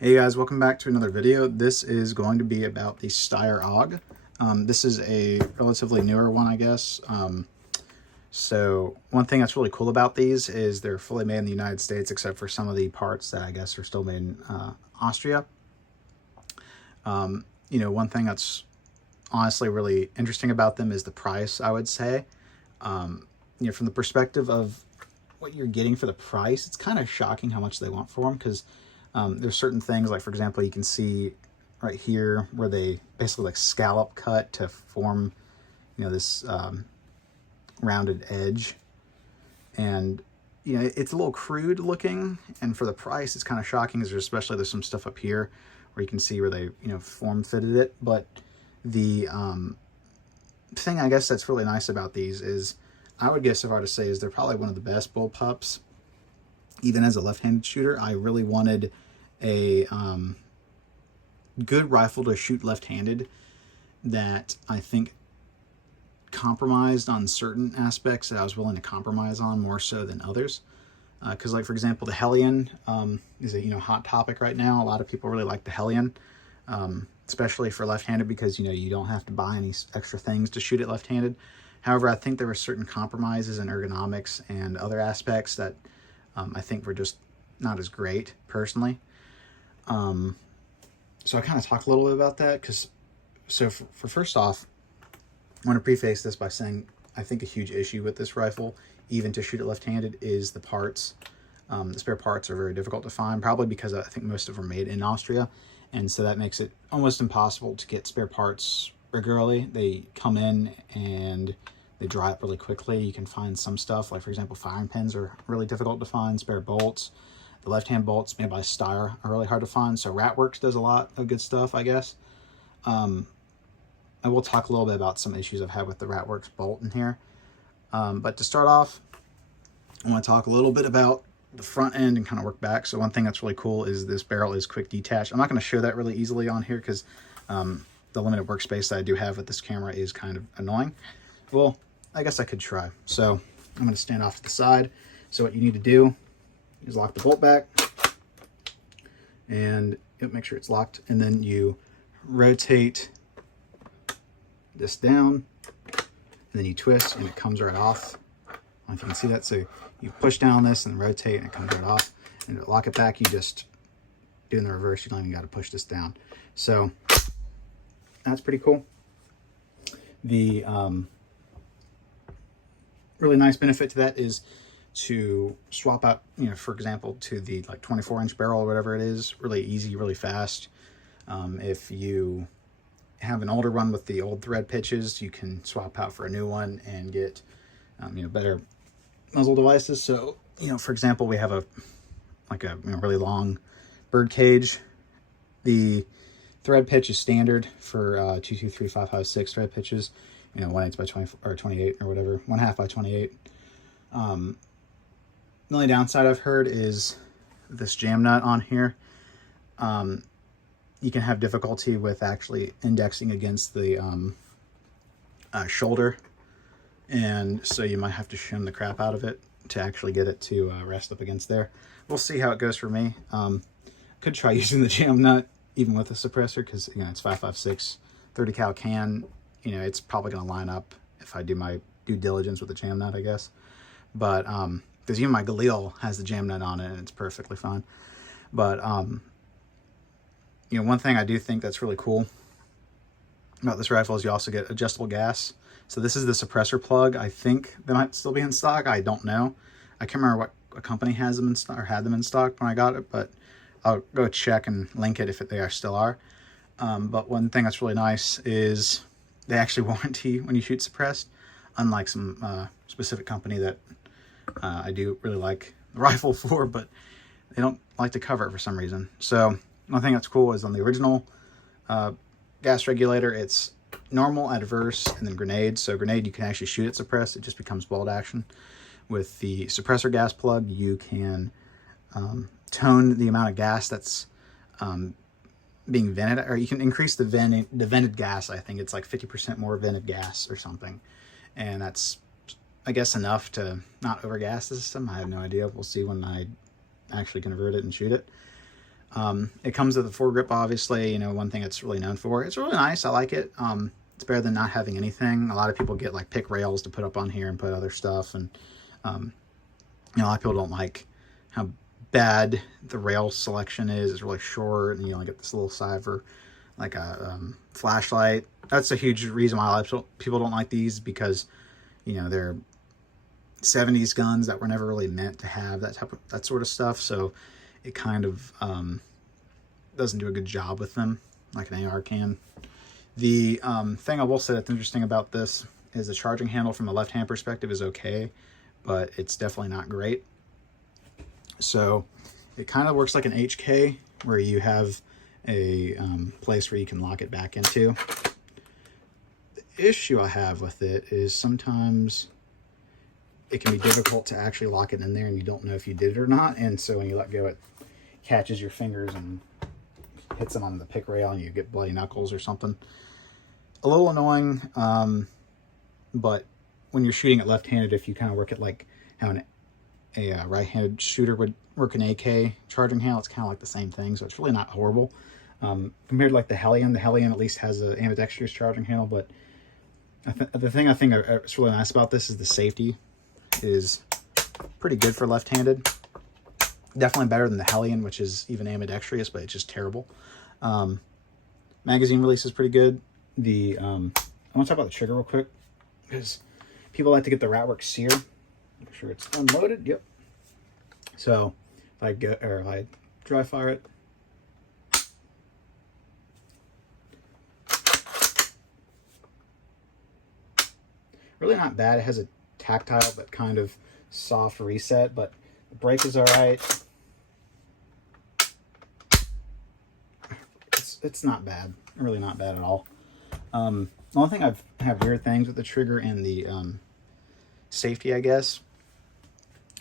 Hey guys, welcome back to another video. This is going to be about the Steyr AUG. This is a relatively newer one, I guess. So one thing that's really cool about these is they're fully made in the United States, except for some of the parts that I guess are still made in Austria. One thing that's honestly really interesting about them is the price, I would say. From the perspective of what you're getting for the price, it's kind of shocking how much they want for them, because there's certain things, like for example, you can see right here where they basically like scallop cut to form, this rounded edge. And, it's a little crude looking, and for the price, it's kind of shocking, because there's some stuff up here where you can see where they, form fitted it. But the thing I guess that's really nice about these is, I would guess if I were to say, is they're probably one of the best bullpups. Even as a left-handed shooter, I really wanted a good rifle to shoot left-handed that I think compromised on certain aspects that I was willing to compromise on more so than others. Because, like, for example, the Hellion is a hot topic right now. A lot of people really like the Hellion, especially for left-handed, because you don't have to buy any extra things to shoot it left-handed. However, I think there were certain compromises in ergonomics and other aspects that I think were just not as great, personally. So I kind of talk a little bit about that, because, for first off, I want to preface this by saying I think a huge issue with this rifle, even to shoot it left-handed, is the parts. The spare parts are very difficult to find, probably because I think most of them are made in Austria, and so that makes it almost impossible to get spare parts regularly. They come in and they dry up really quickly. You can find some stuff, like for example, firing pins are really difficult to find. Spare bolts, the left-hand bolts made by Steyr are really hard to find. So Ratworks does a lot of good stuff, I guess. I will talk a little bit about some issues I've had with the Ratworks bolt in here. But to start off, I want to talk a little bit about the front end and kind of work back. So one thing that's really cool is this barrel is quick detach. I'm not going to show that really easily on here, because the limited workspace that I do have with this camera is kind of annoying. Well, I guess I could try. So I'm going to stand off to the side. So what you need to do is lock the bolt back, and make sure it's locked, and then you rotate this down, and then you twist, and it comes right off. I don't know if you can see that. So you push down this and rotate, and it comes right off. And to lock it back, you just do in the reverse. You don't even got to push this down. So that's pretty cool. The really nice benefit to that is to swap out, for example, to the 24-inch barrel or whatever it is, really easy, really fast. If you have an older one with the old thread pitches, you can swap out for a new one and get, better muzzle devices. So, for example, we have a really long bird cage. The thread pitch is standard for 2, 2, 3, 5, 5, 6 thread pitches. 1/8 by 24 or 28 or whatever, 1/2 by 28. The only downside I've heard is this jam nut on here. You can have difficulty with actually indexing against the shoulder, and so you might have to shim the crap out of it to actually get it to rest up against there. We'll see how it goes for me. Could try using the jam nut even with a suppressor, because it's 5.56 30 cal can. It's probably going to line up if I do my due diligence with the jam nut, I guess. But because even my Galil has the jam nut on it, and it's perfectly fine. But one thing I do think that's really cool about this rifle is you also get adjustable gas. So this is the suppressor plug. I think they might still be in stock. I don't know. I can't remember what company has them in stock or had them in stock when I got it, but I'll go check and link it if they still are. But one thing that's really nice is they actually warranty when you shoot suppressed, unlike some specific company that I do really like the rifle for, but they don't like to cover it for some reason. So one thing that's cool is on the original gas regulator, it's normal, adverse, and then grenade. So grenade, you can actually shoot it suppressed. It just becomes bolt action. With the suppressor gas plug, you can tone the amount of gas that's being vented, or you can increase the vented gas. I think it's like 50% more vented gas or something, and that's, I guess, enough to not overgas the system. I have no idea. We'll see when I actually convert it and shoot it. It comes with a foregrip, obviously, you know, one thing it's really known for. It's really nice. I like it. It's better than not having anything. A lot of people get like pick rails to put up on here and put other stuff. And, you know, a lot of people don't like how bad the rail selection is. It's really short, and you only get this little side for like a flashlight. That's a huge reason why a lot of people don't like these, because, you know, they're 70s guns that were never really meant to have that sort of stuff. So it kind of doesn't do a good job with them like an AR can. The thing I will say that's interesting about this is the charging handle from a left-hand perspective is okay, but it's definitely not great. So it kind of works like an HK, where you have a place where you can lock it back into. The issue I have with it is sometimes it can be difficult to actually lock it in there, and you don't know if you did it or not. And so when you let go, it catches your fingers and hits them on the pick rail, and you get bloody knuckles or something. A little annoying, but when you're shooting it left-handed, if you kind of work it like how a right-handed shooter would work an AK charging handle, it's kind of like the same thing, so it's really not horrible. Compared to like the Hellion at least has an ambidextrous charging handle, but the thing I think is really nice about this is the safety is pretty good for left-handed. Definitely better than the Hellion, which is even ambidextrous, but it's just terrible. Magazine release is pretty good. I want to talk about the trigger real quick, because people like to get the Ratworks sear. Make sure it's unloaded. Yep. So if I dry fire it, really not bad. It has a tactile but kind of soft reset, but the brake is all right. It's not bad. Really not bad at all. The only thing I've had weird things with the trigger and the safety, I guess,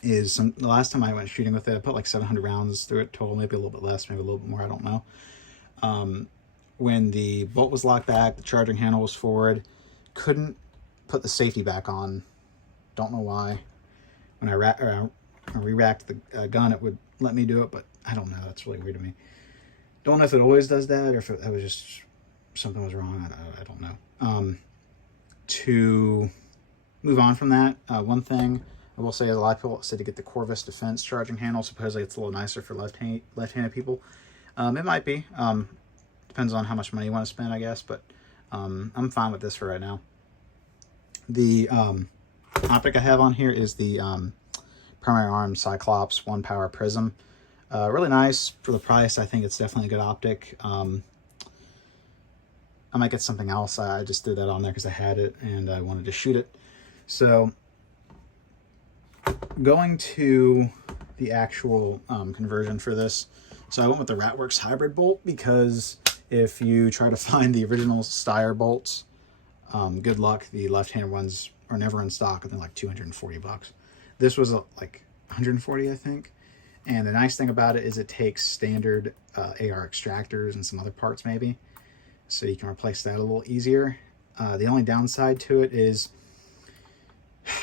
is the last time I went shooting with it, I put like 700 rounds through it total, maybe a little bit less, maybe a little bit more, I don't know. When the bolt was locked back, the charging handle was forward, couldn't put the safety back on. Don't know why. When I re-racked the gun, it would let me do it, but I don't know. That's really weird to me. Don't know if it always does that, or if that was just something was wrong. I don't know. To move on from that, one thing I will say is a lot of people say to get the Corvus Defense charging handle. Supposedly it's a little nicer for left-handed people. It might be. Depends on how much money you want to spend, I guess. But I'm fine with this for right now. The optic I have on here is the Primary Arms Cyclops 1-power prism. Really nice for the price. I think it's definitely a good optic. I might get something else. I just threw that on there because I had it and I wanted to shoot it. So going to the actual conversion for this. So I went with the Ratworks hybrid bolt, because if you try to find the original Steyr bolts, good luck. The left-handed ones are never in stock, and they're like 240 bucks. This was like 140, I think. And the nice thing about it is it takes standard AR extractors and some other parts maybe, so you can replace that a little easier. The only downside to it is,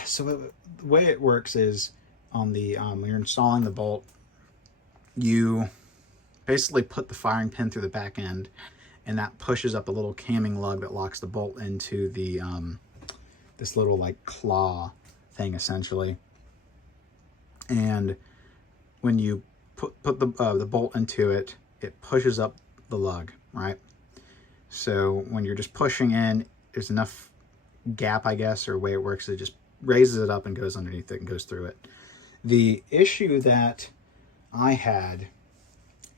so the way it works is on the when you're installing the bolt, you basically put the firing pin through the back end, and that pushes up a little camming lug that locks the bolt into the this little like claw thing essentially. And when you put the bolt into it, it pushes up the lug, right? So when you're just pushing in, there's enough gap, I guess, or way it works, it just raises it up and goes underneath it and goes through it. The issue that I had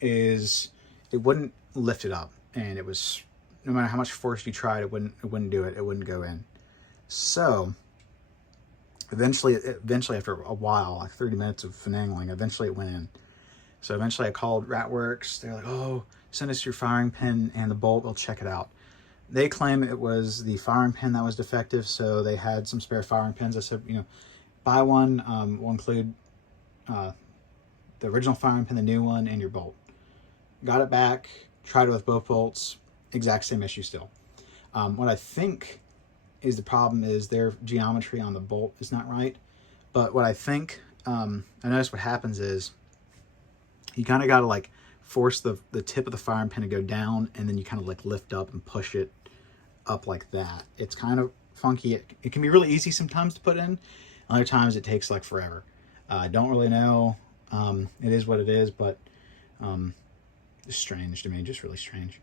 is it wouldn't lift it up, and it was, no matter how much force you tried, it wouldn't do it. It wouldn't go in. So eventually after a while, like 30 minutes of finagling, eventually it went in. So eventually I called Ratworks. They're like, oh, send us your firing pin and the bolt, we'll check it out. They claim it was the firing pin that was defective, so they had some spare firing pins. I said, you know, buy one, we'll include the original firing pin, the new one, and your bolt. Got it back, tried it with both bolts, exact same issue still. What I think is the problem is their geometry on the bolt is not right. But what I think, I noticed what happens is you kind of got to like force the tip of the firing pin to go down, and then you kind of like lift up and push it up like that. It's kind of funky. It can be really easy sometimes to put in. Other times it takes like forever. I don't really know. It is what it is, but it's strange to me, just really strange.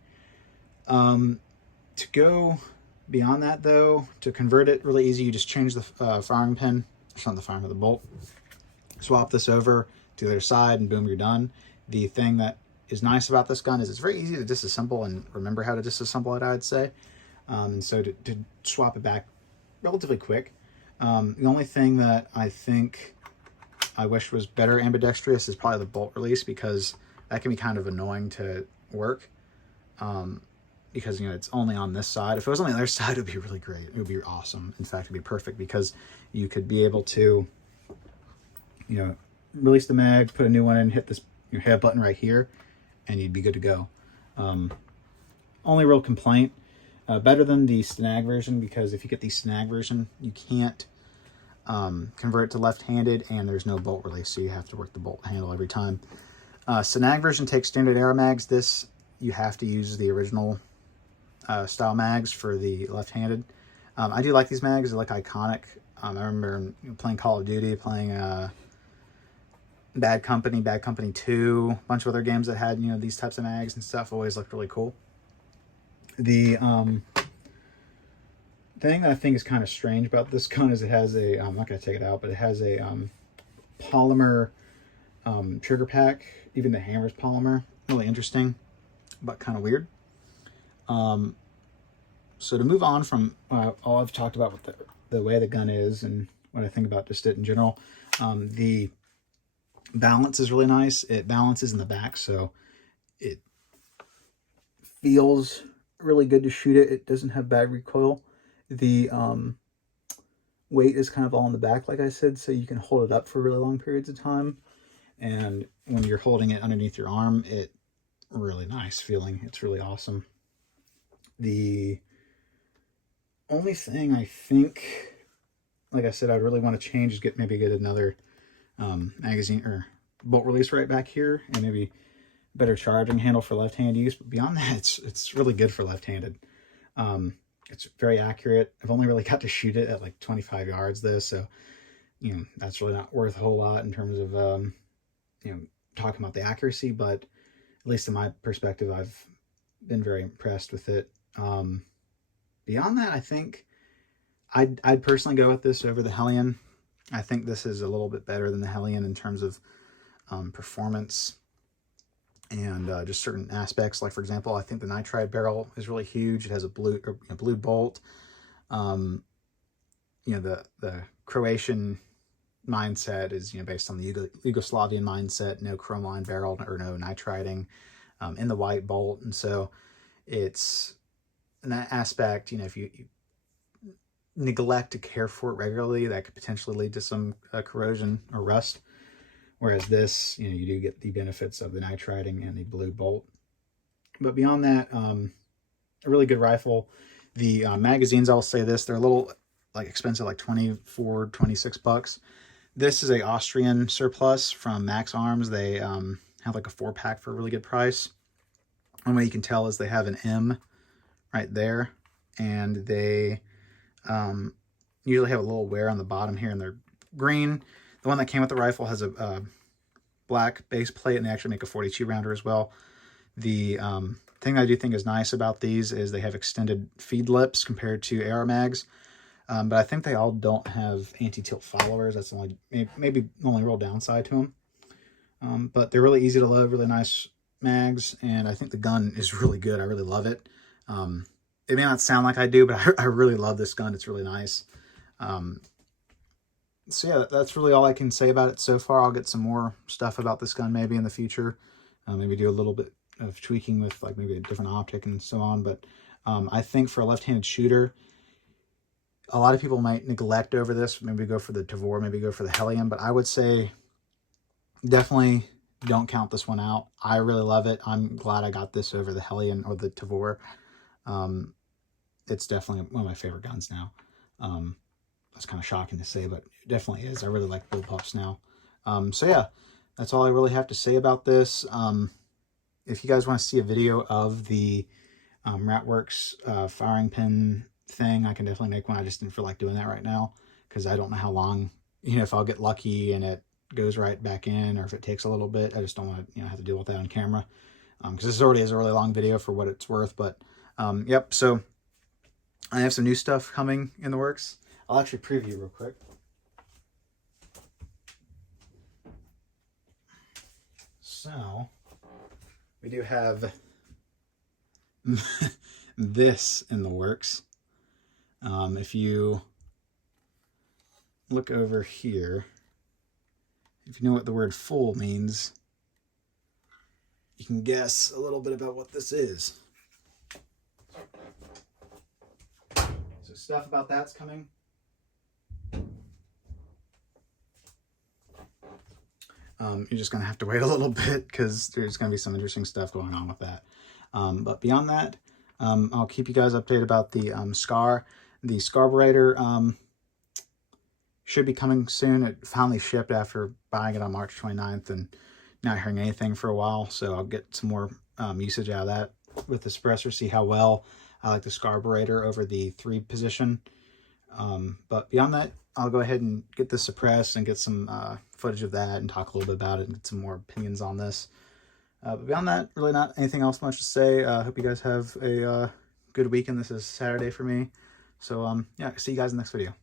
To go beyond that though, to convert it really easy, you just change the firing pin, it's not the firing, but the bolt. Swap this over to the other side and boom, you're done. The thing that is nice about this gun is it's very easy to disassemble and remember how to disassemble it, I'd say. So to swap it back relatively quick. The only thing that I think I wish was better ambidextrous is probably the bolt release, because that can be kind of annoying to work. Because, you know, it's only on this side. If it was on the other side, it would be really great. It would be awesome. In fact, it would be perfect, because you could be able to, you know, release the mag, put a new one in, hit this your head button right here, and you'd be good to go. Only real complaint, better than the snag version, because if you get the snag version, you can't convert it to left-handed, and there's no bolt release, so you have to work the bolt handle every time. Snag version takes standard arrow mags. This, you have to use the original style mags for the left-handed. I do like these mags. They're like iconic. I remember playing Call of Duty, playing Bad Company 2, a bunch of other games that had, you know, these types of mags and stuff. Always looked really cool. The thing that I think is kind of strange about this gun is it has a, I'm not going to take it out, but it has a polymer trigger pack. Even the hammer's polymer. Really interesting, but kind of weird. So to move on from all I've talked about with the way the gun is and what I think about just it in general, the balance is really nice. It balances in the back, so it feels really good to shoot it. It doesn't have bad recoil. The weight is kind of all in the back, like I said, so you can hold it up for really long periods of time. And when you're holding it underneath your arm, it really nice feeling. It's really awesome. The only thing I think, like I said, I'd really want to change is maybe get another magazine or bolt release right back here, and maybe better charging handle for left-hand use. But beyond that, it's really good for left-handed. It's very accurate. I've only really got to shoot it at like 25 yards though, so you know that's really not worth a whole lot in terms of you know, talking about the accuracy. But at least in my perspective, I've been very impressed with it. Beyond that, I think I'd personally go with this over the Hellion. I think this is a little bit better than the Hellion in terms of performance and just certain aspects. Like, for example, I think the nitride barrel is really huge. It has a blue bolt. You know, the Croatian mindset is, you know, based on the Yugoslavian mindset, no chrome line barrel or no nitriding in the white bolt. And so it's in that aspect, you know, if you neglect to care for it regularly, that could potentially lead to some corrosion or rust. Whereas this, you know, you do get the benefits of the nitriding and the blue bolt. But beyond that, a really good rifle. The magazines, I'll say this, they're a little like expensive, like 24, 26 bucks. This is a Austrian surplus from Max Arms. They have like a 4-pack for a really good price. One way you can tell is they have an M right there, and they usually have a little wear on the bottom here, and they're green. The one that came with the rifle has a black base plate, and they actually make a 42 rounder as well. The thing I do think is nice about these is they have extended feed lips compared to AR mags. But I think they all don't have anti-tilt followers. That's only maybe the only real downside to them. But they're really easy to load, really nice mags, and I think the gun is really good. I really love it. It may not sound like I do, but I really love this gun. It's really nice. So yeah, that's really all I can say about it so far. I'll get some more stuff about this gun maybe in the future. Maybe do a little bit of tweaking with like maybe a different optic and so on. But I think for a left-handed shooter, a lot of people might neglect over this. Maybe go for the Tavor, maybe go for the Hellion. But I would say definitely don't count this one out. I really love it. I'm glad I got this over the Hellion or the Tavor. It's definitely one of my favorite guns now. That's kind of shocking to say, but it definitely is. I really like bullpups now. So yeah, that's all I really have to say about this. if you guys want to see a video of the Ratworks firing pin thing, I can definitely make one. I just didn't feel like doing that right now because I don't know how long, you know, if I'll get lucky and it goes right back in, or if it takes a little bit. I just don't want to, you know, have to deal with that on camera, because this already is a really long video for what it's worth. But yep, so I have some new stuff coming in the works. I'll actually preview real quick. So we do have this in the works. If you look over here, if you know what the word full means, you can guess a little bit about what this is. So stuff about that's coming. You're just going to have to wait a little bit because there's going to be some interesting stuff going on with that. But beyond that, I'll keep you guys updated about the Scar. The Scarburator should be coming soon. It finally shipped after buying it on March 29th and not hearing anything for a while. So I'll get some more usage out of that with the suppressor, see how well I like the Scarburator over the 3 position. But beyond that, I'll go ahead and get this suppressed and get some footage of that and talk a little bit about it and get some more opinions on this. But beyond that, really not anything else much to say. I hope you guys have a good weekend. This is Saturday for me. So yeah, see you guys in the next video.